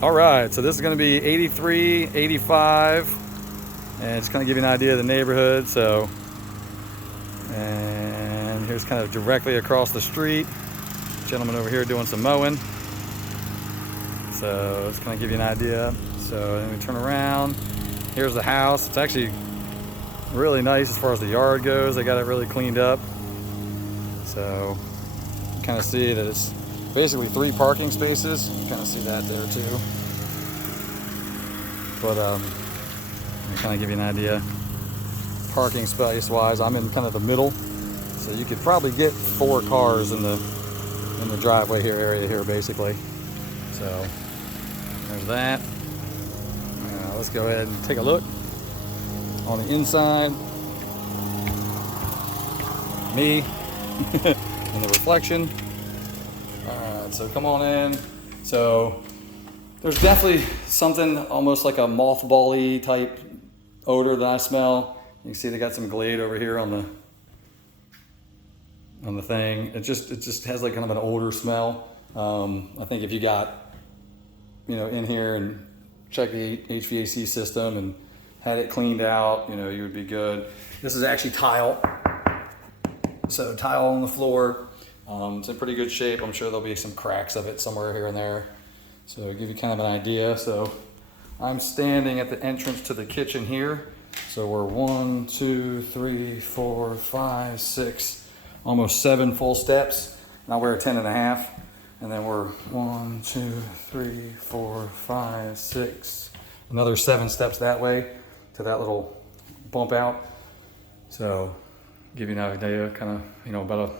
All right, so this is going to be 83, 85, and it's going to give you an idea of the neighborhood. So, and here's kind of directly across the street, gentleman over here doing some mowing. So it's going to give you an idea. So then we turn around. Here's the house. It's actually really nice as far as the yard goes. They got it really cleaned up. So you kind of see that it's basically 3 parking spaces. You kind of see that there too. But I'll kind of give you an idea. Parking space wise, I'm in kind of the middle. So you could probably get 4 cars in the driveway here area here basically. So there's that. Let's go ahead and take a look on the inside. Me and the reflection. Alright, so come on in. So there's definitely something almost like a mothball-y type odor that I smell. You can see they got some Glade over here on the thing. It just has like kind of an odor smell. I think if you got, in here and checked the HVAC system and had it cleaned out, you would be good. This is actually tile. So tile on the floor. It's in pretty good shape. I'm sure there'll be some cracks of it somewhere here and there. So I'll give you kind of an idea. So I'm standing at the entrance to the kitchen here. So we're 1, 2, 3, 4, 5, 6, almost 7 full steps. Now we're at 10.5. And then we're 1, 2, 3, 4, 5, 6, another 7 steps that way to that little bump out. So give you an idea, kind of, about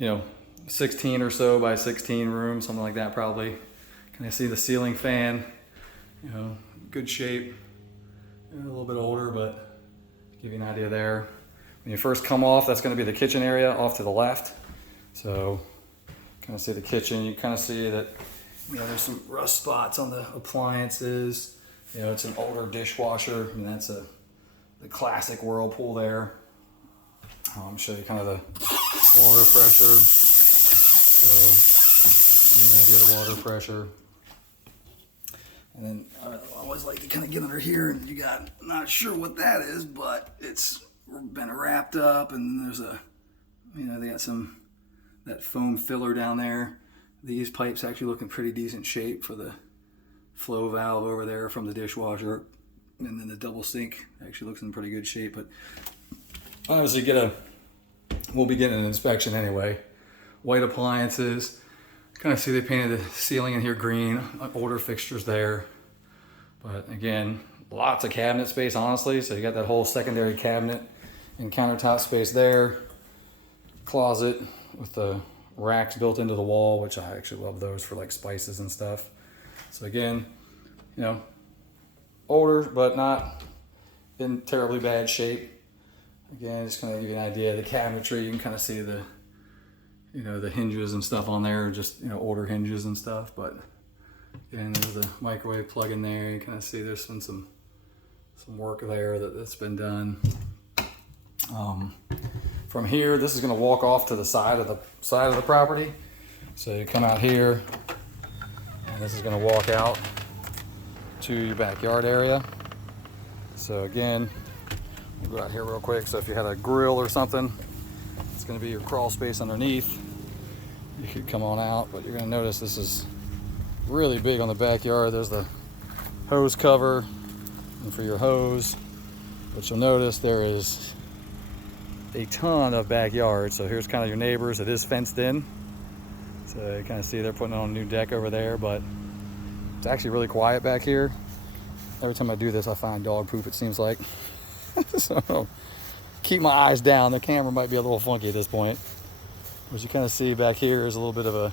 a, 16 or so by 16 room, something like that probably. Can I see the ceiling fan? Good shape. A little bit older, but give you an idea there. When you first come off, that's going to be the kitchen area off to the left. So kind of see the kitchen. You kind of see that, there's some rust spots on the appliances. It's an older dishwasher. That's the classic Whirlpool there. I'll show you kind of the water pressure. So, give you an idea of the water pressure. And then I always like to kind of get under here, and you got, not sure what that is, but it's been wrapped up, and there's they got that foam filler down there. These pipes actually look in pretty decent shape for the flow valve over there from the dishwasher. And then the double sink actually looks in pretty good shape. But honestly, we'll be getting an inspection anyway. White appliances. Kind of see they painted the ceiling in here green. Older fixtures there. But again, lots of cabinet space, honestly. So you got that whole secondary cabinet and countertop space there. Closet with the racks built into the wall, which I actually love those for like spices and stuff. So again, older, but not in terribly bad shape. Again, just kind of give you an idea of the cabinetry. You can kind of see the, the hinges and stuff on there, just, older hinges and stuff. But again, there's the microwave plug in there. You kind of see there's been some work there that's been done. From here, this is going to walk off to the side of the property. So you come out here, and this is going to walk out to your backyard area. So again, we'll go out here real quick. So if you had a grill or something, it's going to be your crawl space underneath. You could come on out, but you're going to notice this is really big on the backyard. There's the hose cover and for your hose, but you'll notice there is a ton of backyard. So here's kind of your neighbors. It is fenced in, so you kind of see they're putting on a new deck over there, but it's actually really quiet back here. Every time I do this, I find dog poop, it seems like. So keep my eyes down. The camera might be a little funky at this point. As you kind of see back here is a little bit of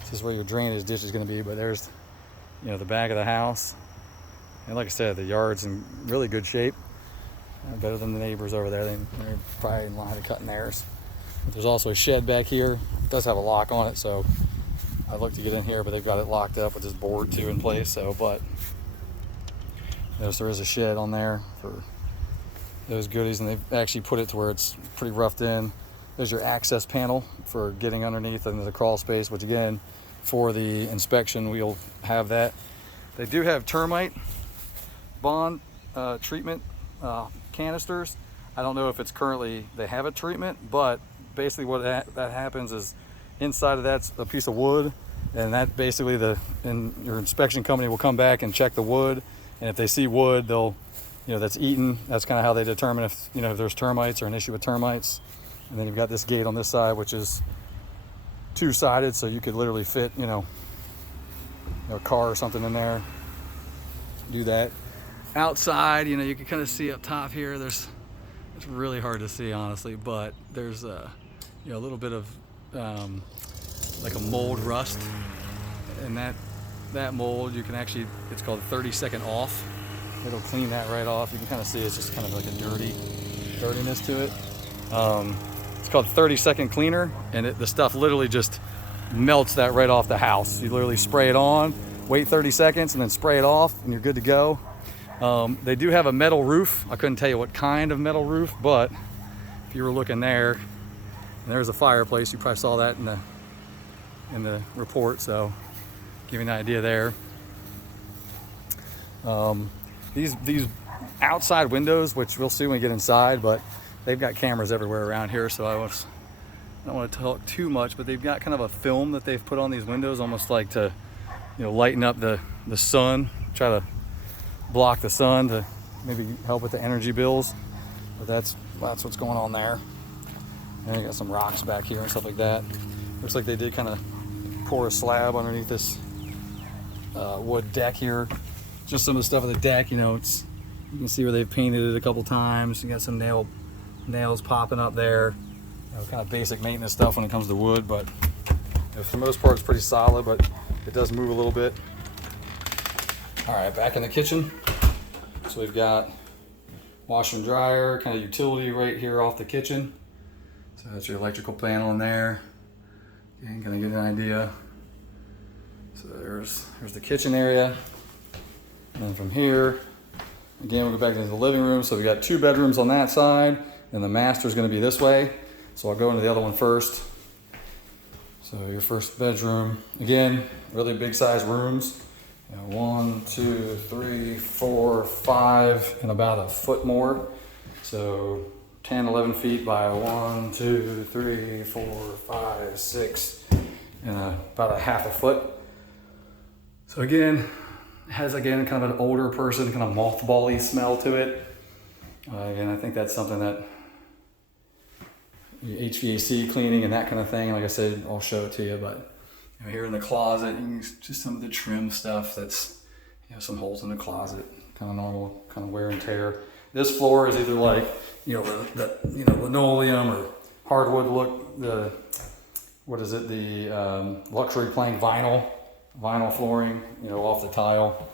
this is where your drainage ditch is going to be, but there's the back of the house, and like I said, the yard's in really good shape. Better than the neighbors over there. They're probably in line of cutting theirs. But there's also a shed back here. It does have a lock on it, so I'd look to get in here, but they've got it locked up with this board too in place. So, but notice there is a shed on there for those goodies, and they've actually put it to where it's pretty roughed in. There's your access panel for getting underneath into the crawl space, which again, for the inspection, we'll have that. They do have termite bond treatment canisters. I don't know if it's currently, they have a treatment, but basically what that happens is inside of that's a piece of wood, and that basically your inspection company will come back and check the wood, and if they see wood, they'll, that's eaten. That's kind of how they determine if, if there's termites or an issue with termites. And then you've got this gate on this side, which is two-sided, so you could literally fit, a car or something in there. Do that. Outside, you can kind of see up top here. It's really hard to see, honestly, but there's a little bit of like a mold rust, and that mold, you can actually, it's called 30-second off. It'll clean that right off. You can kind of see it's just kind of like a dirtiness to it. It's called 30-second cleaner, and the stuff literally just melts that right off the house. You literally spray it on, wait 30 seconds, and then spray it off, and you're good to go. They do have a metal roof. I couldn't tell you what kind of metal roof, but if you were looking there, and there's a fireplace, you probably saw that in the report, so give you an idea there. These outside windows, which we'll see when we get inside, but they've got cameras everywhere around here, so I don't want to talk too much, but they've got kind of a film that they've put on these windows, almost like to, lighten up the sun, try to block the sun to maybe help with the energy bills. But that's what's going on there. And you got some rocks back here and stuff like that. Looks like they did kind of pour a slab underneath this wood deck here. Just some of the stuff on the deck, you can see where they've painted it a couple times. You got some nails popping up there. Kind of basic maintenance stuff when it comes to wood, but for the most part it's pretty solid, but it does move a little bit. All right, back in the kitchen. So we've got washer and dryer, kind of utility right here off the kitchen. So that's your electrical panel in there. Again, kind of get an idea. So there's the kitchen area. And then from here, again, we'll go back into the living room. So we got 2 bedrooms on that side, and the master's gonna be this way. So I'll go into the other one first. So your first bedroom, again, really big size rooms. 1, 2, 3, 4, 5, and about a foot more. So 10, 11 feet by 1, 2, 3, 4, 5, 6, and about a half a foot. So again, it has kind of an older person, kind of mothball-y smell to it. Again, I think that's something that HVAC cleaning and that kind of thing. Like I said, I'll show it to you, but here in the closet, just some of the trim stuff that's, some holes in the closet, kind of normal, kind of wear and tear. This floor is either like, linoleum or hardwood look, the luxury plank vinyl flooring, off the tile.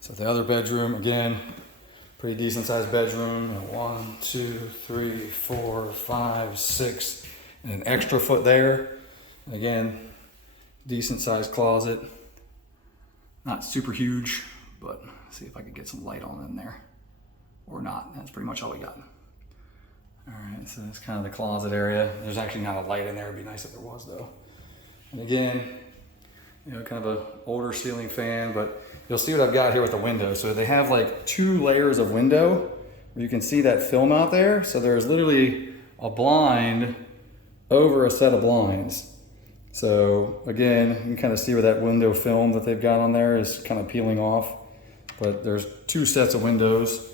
So the other bedroom, again, pretty decent sized bedroom. 1, 2, 3, 4, 5, 6, and an extra foot there. Again, decent sized closet. Not super huge, but see if I can get some light on in there. Or not. That's pretty much all we got. Alright, so that's kind of the closet area. There's actually not a light in there. It'd be nice if there was, though. And again, kind of an older ceiling fan, but you'll see what I've got here with the window. So they have like 2 layers of window where you can see that film out there. So there's literally a blind over a set of blinds. So again, you can kind of see where that window film that they've got on there is kind of peeling off. But there's 2 sets of windows,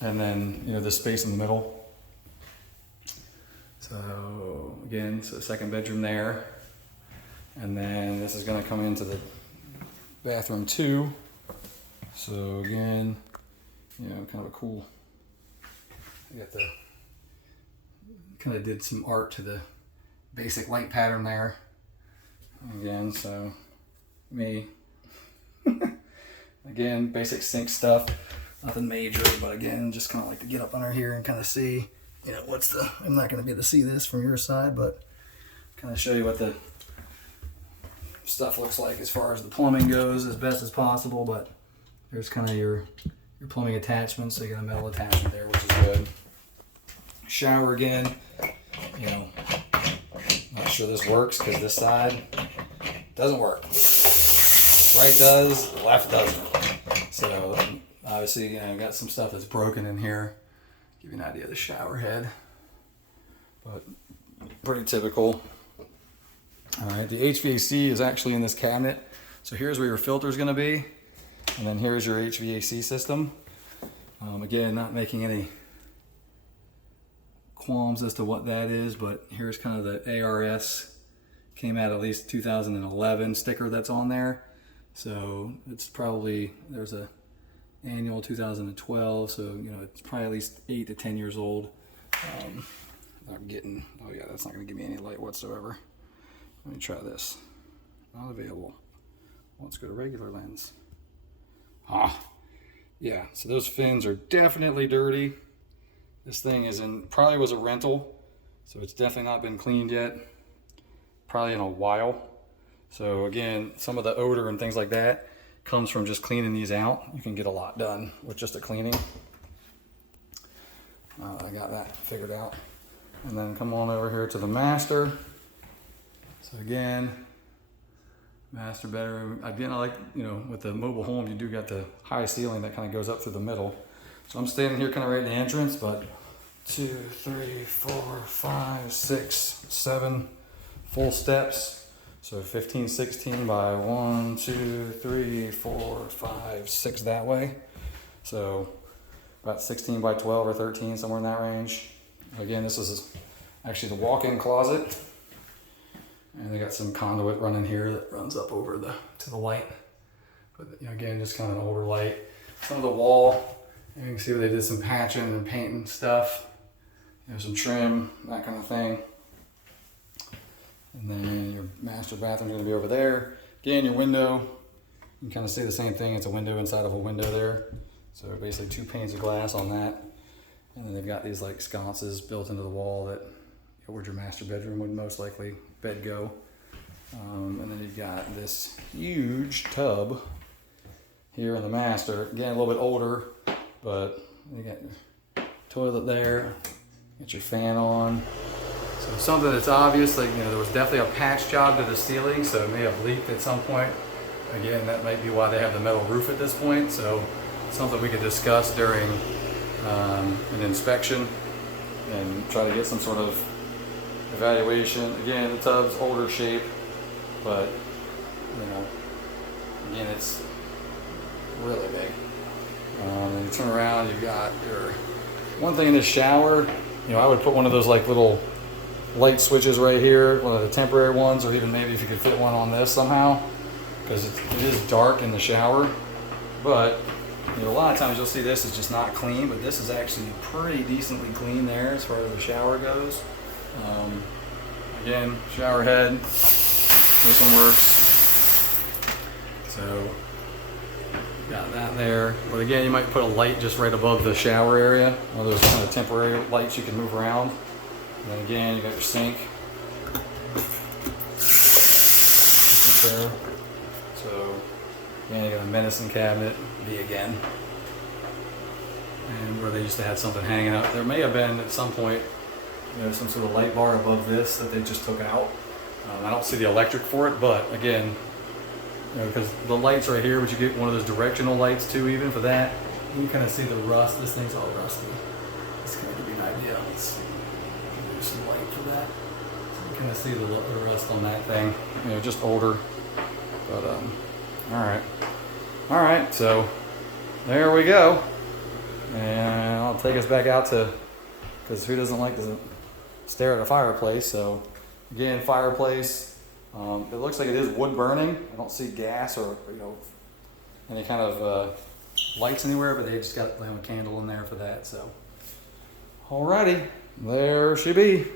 and then the space in the middle. So again, so second bedroom there. And then this is going to come into the bathroom 2. So again, kind of a cool, I got kind of did some art to the basic light pattern there. Again, so me. Again, basic sink stuff, nothing major, but again, just kind of like to get up under here and kind of see, I'm not going to be able to see this from your side, but kind of show you what the stuff looks like as far as the plumbing goes as best as possible. But there's kind of your plumbing attachments. So you got a metal attachment there, which is good. Shower again, not sure this works because this side doesn't work. Right does, left doesn't. So obviously, I've got some stuff that's broken in here. Give you an idea of the shower head, but pretty typical. All right, the HVAC is actually in this cabinet. So here's where your filter is going to be, and then here's your HVAC system. Again, not making any qualms as to what that is, but here's kind of the ARS, came out at least 2011 sticker that's on there. So it's probably, there's a annual 2012, so it's probably at least 8 to 10 years old. I'm getting, oh yeah, that's not going to give me any light whatsoever. Let me try this. Not available. Let's go to regular lens. Yeah, so those fins are definitely dirty. This thing probably was a rental, so it's definitely not been cleaned yet, probably in a while. So again, some of the odor and things like that comes from just cleaning these out. You can get a lot done with just a cleaning. I got that figured out. And then come on over here to the master. So again, master bedroom. Again, I like, with the mobile home, you do got the high ceiling that kind of goes up through the middle. So I'm standing here kind of right at the entrance, but 2, 3, 4, 5, 6, 7 full steps. So 15, 16 by 1, 2, 3, 4, 5, 6 that way. So about 16 by 12 or 13, somewhere in that range. Again, this is actually the walk-in closet. And they got some conduit running here that runs up over to the light. But again, just kind of an older light. Some of the wall, you can see where they did some patching and painting stuff. Some trim, that kind of thing. And then your master bathroom is going to be over there. Again, your window, you can kind of see the same thing. It's a window inside of a window there. So basically 2 panes of glass on that. And then they've got these like sconces built into the wall that where your master bedroom would most likely bed go. And then you've got this huge tub here in the master. Again, a little bit older, but you got your toilet there, get your fan on. So something that's obvious, like there was definitely a patch job to the ceiling, so it may have leaked at some point. Again, that might be why they have the metal roof at this point. So something we could discuss during an inspection and try to get some sort of evaluation. Again, the tub's older shape, but again, it's really big. And you turn around, you've got your one thing in this shower. I would put one of those like little light switches right here, one of the temporary ones, or even maybe if you could fit one on this somehow, because it is dark in the shower. But a lot of times you'll see this is just not clean, but this is actually pretty decently clean there as far as the shower goes. Again, shower head, this one works. So got that there. But again, you might put a light just right above the shower area, one of those kind of temporary lights you can move around. And then again, you got your sink there. So again, you got a medicine cabinet, again. And where they used to have something hanging out. There may have been at some point, some sort of light bar above this that they just took out. I don't see the electric for it, but again, because the lights right here, would you get one of those directional lights too, even for that? You can kind of see the rust. This thing's all rusty. Just kind of give you an idea. Let's do some light for that. So you kind of see the rust on that thing. Just older. But all right. So there we go. And I'll take us back out to, because who doesn't like to stare at a fireplace? So again, fireplace. It looks like it is wood burning. I don't see gas or any kind of lights anywhere, but they just got a candle in there for that. So, alrighty, there she be.